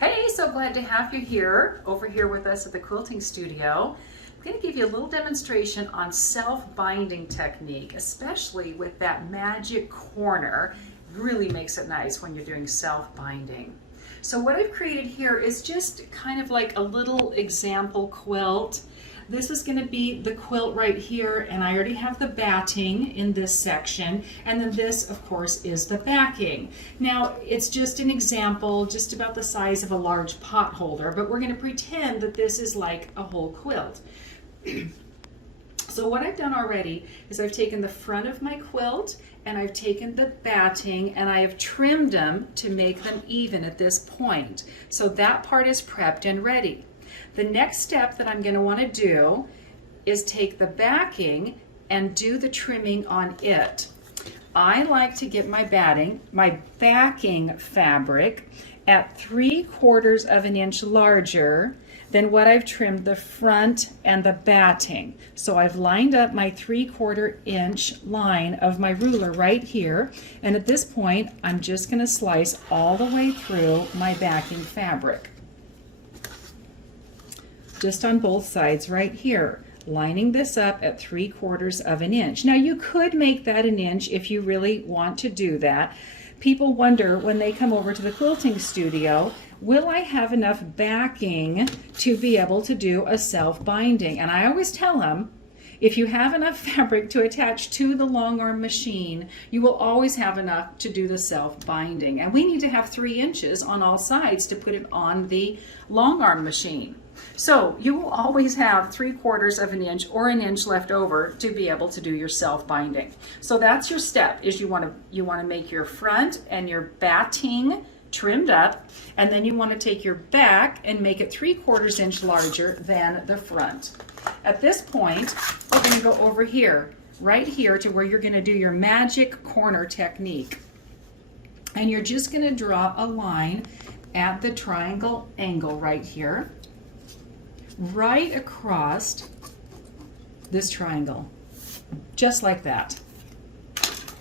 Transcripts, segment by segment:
Hey, so glad to have you here, over here with us at the Quilting Studio. I'm going to give you a little demonstration on self-binding technique, especially with that magic corner. Really makes it nice when you're doing self-binding. So what I've created here is just kind of like a little example quilt. This is going to be the quilt right here, and I already have the batting in this section, and then this of course is the backing. Now it's just an example, just about the size of a large pot holder, but we're going to pretend that this is like a whole quilt. So what I've done already is I've taken the front of my quilt and I've taken the batting and I have trimmed them to make them even at this point. So that part is prepped and ready. The next step that I'm going to want to do is take the backing and do the trimming on it. I like to get my backing fabric at 3/4 of an inch larger than what I've trimmed the front and the batting. So I've lined up my 3/4 inch line of my ruler right here, and at this point I'm just going to slice all the way through my backing fabric. Just on both sides right here, lining this up at 3/4 of an inch. Now you could make that an inch if you really want to do that. People wonder when they come over to the Quilting Studio, will I have enough backing to be able to do a self-binding? And I always tell them, if you have enough fabric to attach to the long arm machine, you will always have enough to do the self-binding. And we need to have 3 inches on all sides to put it on the long arm machine. So you will always have 3/4 of an inch or an inch left over to be able to do your self-binding. So that's your step, is you want to make your front and your batting trimmed up, and then you want to take your back and make it 3/4 inch larger than the front. At this point, we're going to go over here, right here, to where you're going to do your magic corner technique. And you're just going to draw a line at the triangle angle right here, right across this triangle, just like that.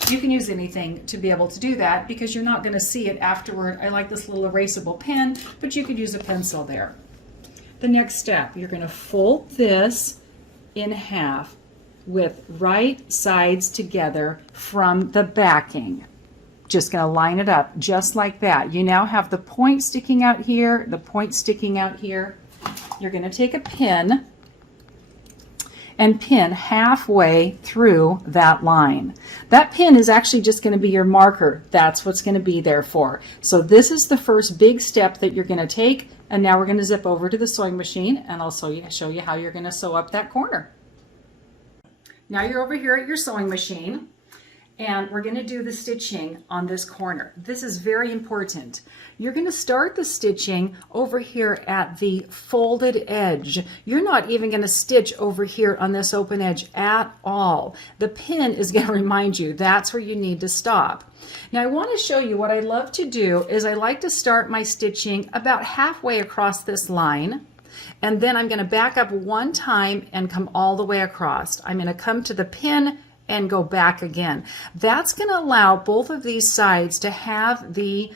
You can use anything to be able to do that because you're not going to see it afterward. I like this little erasable pen, but you could use a pencil there. The next step, you're going to fold this in half with right sides together from the backing. Just going to line it up just like that. You now have the point sticking out here, the point sticking out here. You're going to take a pin and pin halfway through that line. That pin is actually just going to be your marker. That's what's going to be there for. So this is the first big step that you're going to take, and now we're going to zip over to the sewing machine and I'll show you how you're going to sew up that corner. Now you're over here at your sewing machine, and we're going to do the stitching on this corner. This is very important. You're going to start the stitching over here at the folded edge. You're not even going to stitch over here on this open edge at all. The pin is going to remind you that's where you need to stop. Now I want to show you what I love to do is I like to start my stitching about halfway across this line, and then I'm going to back up one time and come all the way across. I'm going to come to the pin and go back again. That's going to allow both of these sides to have the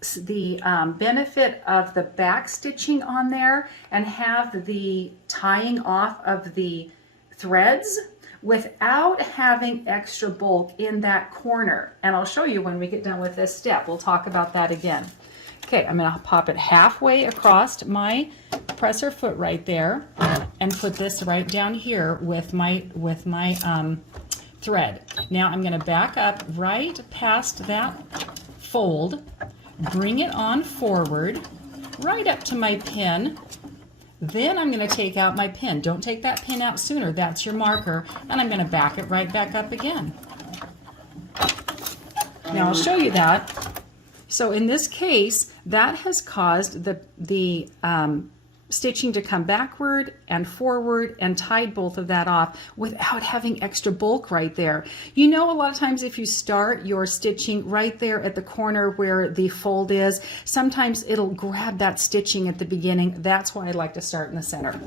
benefit of the back stitching on there and have the tying off of the threads without having extra bulk in that corner. And I'll show you when we get done with this step. We'll talk about that again. Okay, I'm going to pop it halfway across my presser foot right there and put this right down here with my thread. Now I'm going to back up right past that fold, bring it on forward, right up to my pin. Then I'm going to take out my pin. Don't take that pin out sooner. That's your marker. And I'm going to back it right back up again. Now I'll show you that. So in this case, that has caused the stitching to come backward and forward and tied both of that off without having extra bulk right there. You know, a lot of times if you start your stitching right there at the corner where the fold is, sometimes it'll grab that stitching at the beginning. That's why I like to start in the center.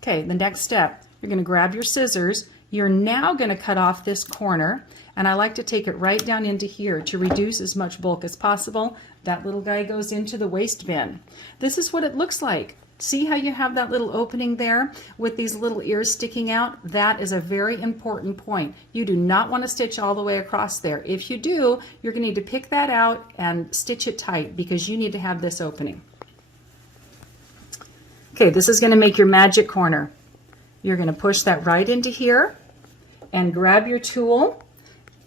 Okay, the next step, you're going to grab your scissors. You're now going to cut off this corner, and I like to take it right down into here to reduce as much bulk as possible. That little guy goes into the waste bin. This is what it looks like. See how you have that little opening there with these little ears sticking out? That is a very important point. You do not want to stitch all the way across there. If you do, you're going to need to pick that out and stitch it tight because you need to have this opening. Okay, this is going to make your magic corner. You're going to push that right into here and grab your tool.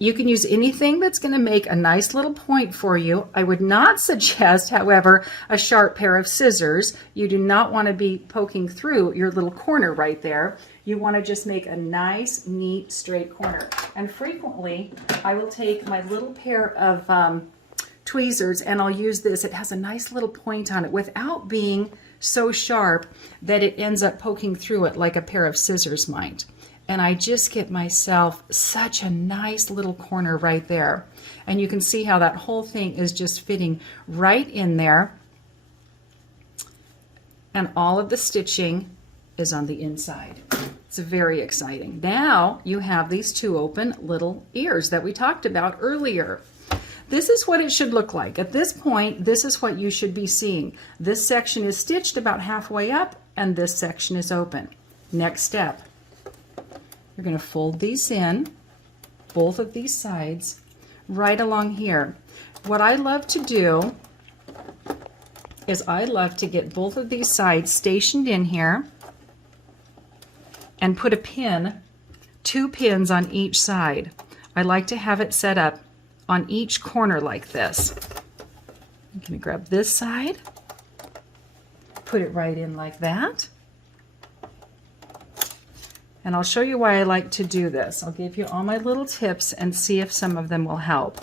You can use anything that's going to make a nice little point for you. I would not suggest, however, a sharp pair of scissors. You do not want to be poking through your little corner right there. You want to just make a nice, neat, straight corner. And frequently, I will take my little pair of tweezers and I'll use this. It has a nice little point on it without being so sharp that it ends up poking through it like a pair of scissors might. And I just get myself such a nice little corner right there. And you can see how that whole thing is just fitting right in there. And all of the stitching is on the inside. It's very exciting. Now you have these two open little ears that we talked about earlier. This is what it should look like. At this point, this is what you should be seeing. This section is stitched about halfway up, and this section is open. Next step. You're going to fold these in, both of these sides, right along here. What I love to do is I love to get both of these sides stationed in here and put a pin, 2 pins on each side. I like to have it set up on each corner like this. I'm going to grab this side, put it right in like that. And I'll show you why I like to do this. I'll give you all my little tips and see if some of them will help.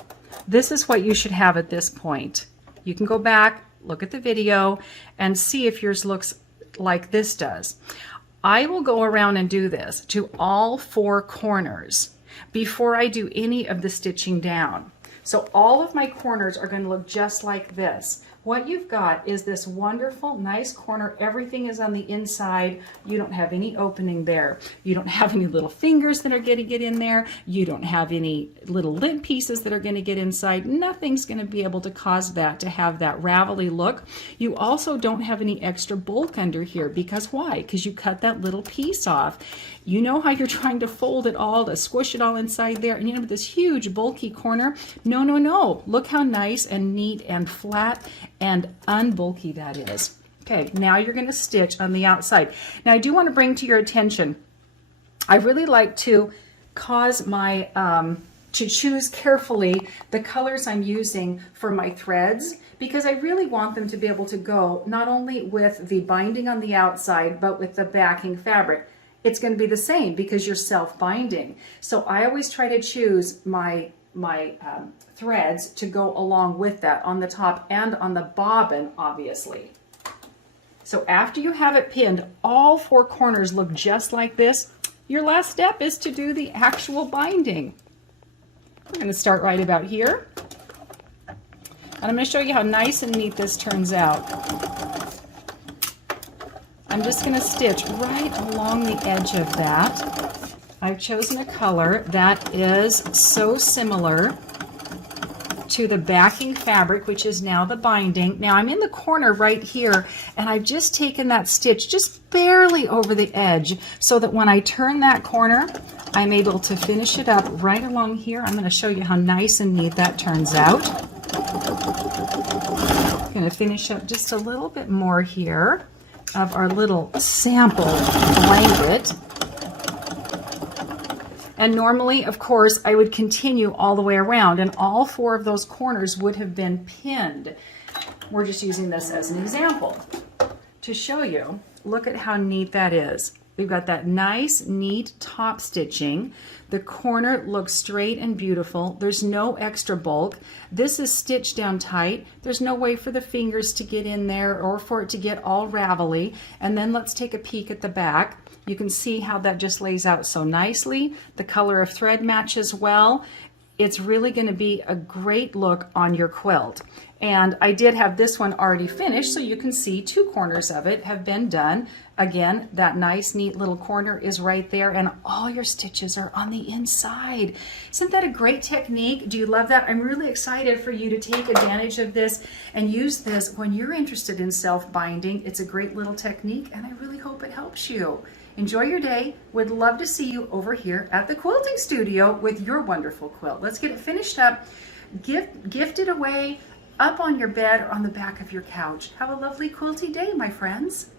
This is what you should have at this point. You can go back, look at the video, and see if yours looks like this does. I will go around and do this to all 4 corners before I do any of the stitching down. So all of my corners are going to look just like this. What you've got is this wonderful, nice corner. Everything is on the inside. You don't have any opening there. You don't have any little fingers that are going to get in there. You don't have any little lint pieces that are going to get inside. Nothing's going to be able to cause that to have that ravelly look. You also don't have any extra bulk under here because why? Because you cut that little piece off. You know how you're trying to fold it all, to squish it all inside there, and you have this huge bulky corner. No, no, no. Look how nice and neat and flat and unbulky that is. Okay, now you're going to stitch on the outside. Now I do want to bring to your attention, I really like to cause my, to choose carefully the colors I'm using for my threads because I really want them to be able to go not only with the binding on the outside, but with the backing fabric. It's going to be the same because you're self-binding. So I always try to choose my threads to go along with that on the top and on the bobbin, obviously. So after you have it pinned, all 4 corners look just like this. Your last step is to do the actual binding. We're going to start right about here. And I'm going to show you how nice and neat this turns out. I'm just going to stitch right along the edge of that. I've chosen a color that is so similar to the backing fabric, which is now the binding. Now I'm in the corner right here, and I've just taken that stitch just barely over the edge so that when I turn that corner, I'm able to finish it up right along here. I'm going to show you how nice and neat that turns out. I'm going to finish up just a little bit more here of our little sample blanket. And normally, of course, I would continue all the way around, and all 4 of those corners would have been pinned. We're just using this as an example to show you. Look at how neat that is. We've got that nice, neat top stitching. The corner looks straight and beautiful. There's no extra bulk. This is stitched down tight. There's no way for the fingers to get in there or for it to get all ravelly. And then let's take a peek at the back. You can see how that just lays out so nicely. The color of thread matches well. It's really going to be a great look on your quilt. And I did have this one already finished, so you can see 2 corners of it have been done. Again, that nice, neat little corner is right there, and all your stitches are on the inside. Isn't that a great technique? Do you love that? I'm really excited for you to take advantage of this and use this when you're interested in self-binding. It's a great little technique, and I really hope it helps you. Enjoy your day. Would love to see you over here at the Quilting Studio with your wonderful quilt. Let's get it finished up. Gift it away up on your bed or on the back of your couch. Have a lovely quilty day, my friends.